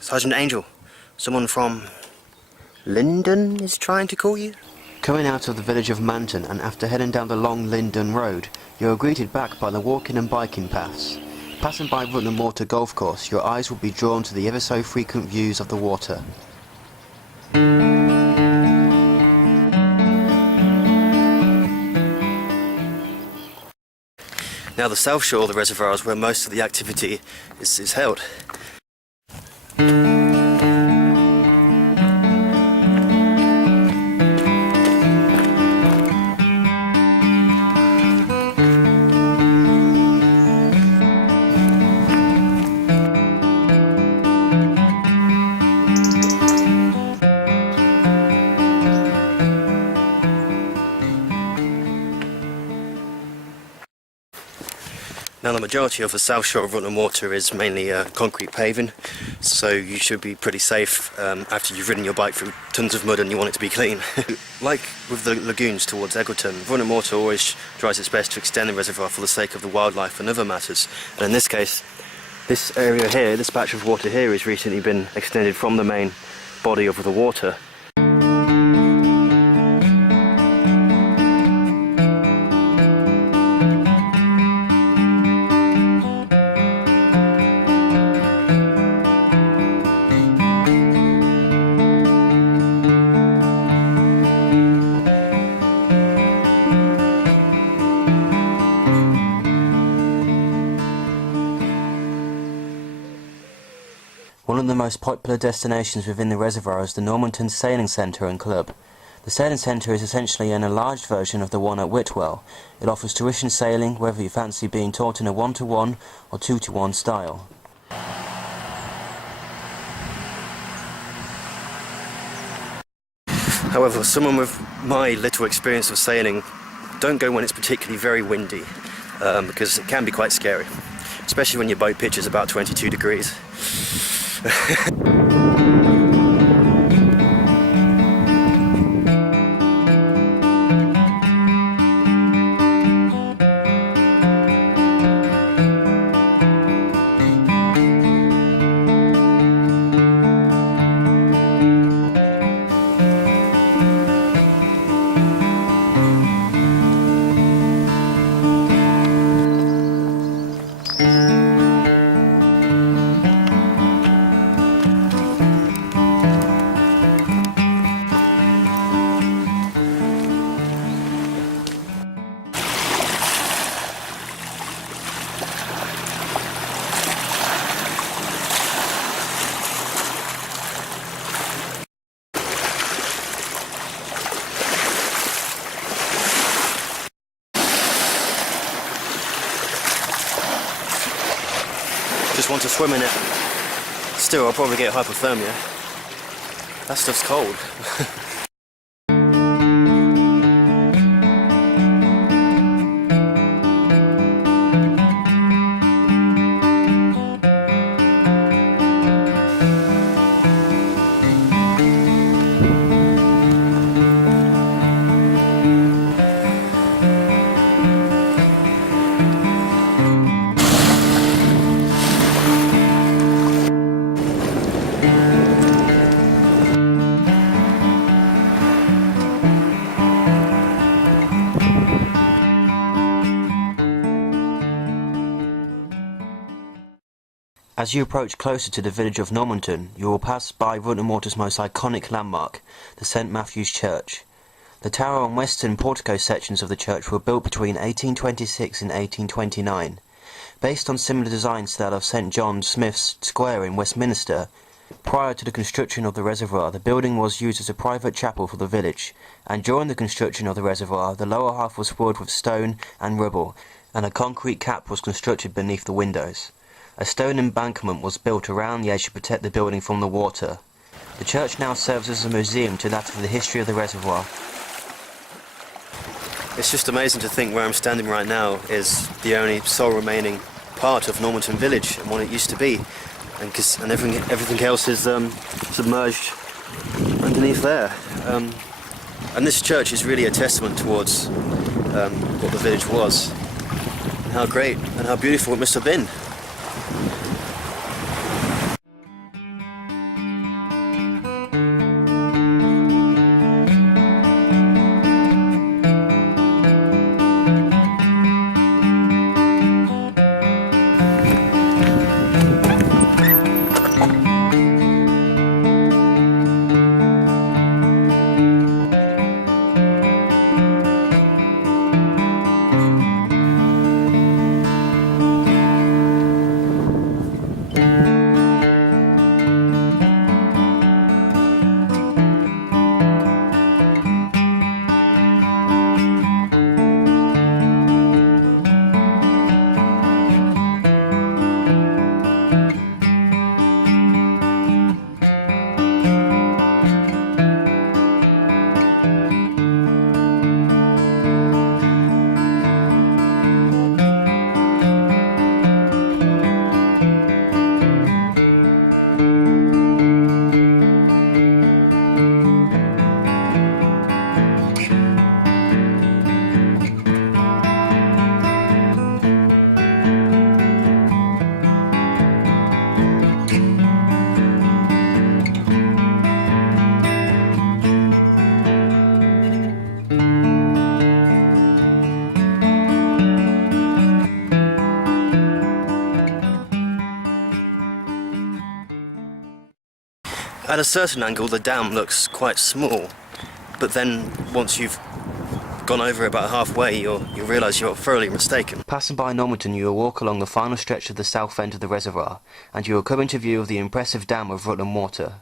Sergeant Angel, someone from Linden is trying to call you? Coming out of the village of Manton and after heading down the long Linden Road, you are greeted back by the walking and biking paths. Passing by Rutland Water golf course, your eyes will be drawn to the ever so frequent views of the water. Now the south shore of the reservoir is where most of the activity is held. Now the majority of the south shore of Rutland Water is mainly concrete paving, so you should be pretty safe after you've ridden your bike through tons of mud and you want it to be clean. Like with the lagoons towards Eggleton, Rutland Water always tries its best to extend the reservoir for the sake of the wildlife and other matters. And in this case, this area here, this patch of water here, has recently been extended from the main body of the water. One of the most popular destinations within the reservoir is the Normanton Sailing Centre and Club. The Sailing Centre is essentially an enlarged version of the one at Whitwell. It offers tuition sailing, whether you fancy being taught in a 1-to-1 or 2-to-1 style. However, someone with my little experience of sailing, don't go when it's particularly very windy, because it can be quite scary, especially when your boat pitch is about 22 degrees. Just want to swim in it. Still, I'll probably get hypothermia. That stuff's cold. As you approach closer to the village of Normanton, you will pass by Rutland Water's most iconic landmark, the St Matthew's Church. The tower and western portico sections of the church were built between 1826 and 1829. Based on similar designs to that of St John Smith's Square in Westminster, prior to the construction of the reservoir, the building was used as a private chapel for the village, and during the construction of the reservoir, the lower half was filled with stone and rubble, and a concrete cap was constructed beneath the windows. A stone embankment was built around the edge to protect the building from the water. The church now serves as a museum to that of the history of the reservoir. It's just amazing to think where I'm standing right now is the only sole remaining part of Normanton village and what it used to be, and everything else is submerged underneath there. And this church is really a testament towards what the village was, and how great and how beautiful it must have been. At a certain angle the dam looks quite small, but then once you've gone over about halfway you'll realise you're thoroughly mistaken. Passing by Normanton, you will walk along the final stretch of the south end of the reservoir, and you will come into view of the impressive dam of Rutland Water.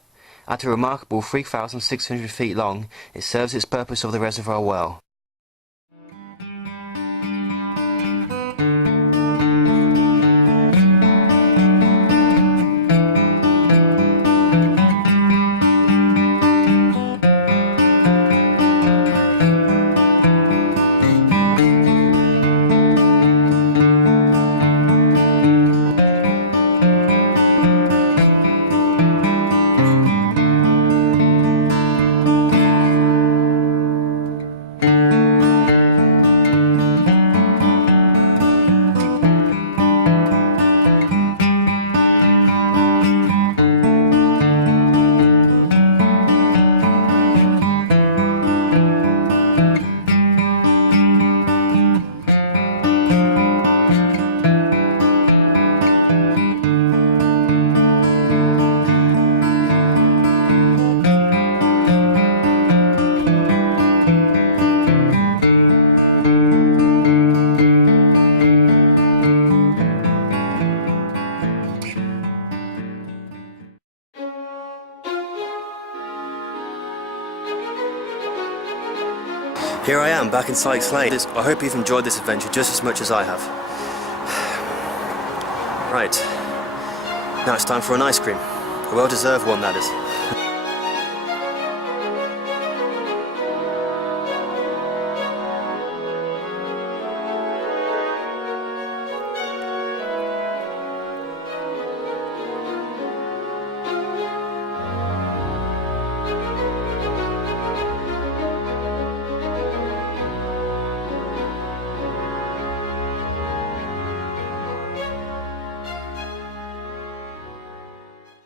At a remarkable 3,600 feet long, it serves its purpose of the reservoir well. Here I am, back in Sykes Lane. I hope you've enjoyed this adventure just as much as I have. Right, now it's time for an ice cream. A well-deserved one, that is.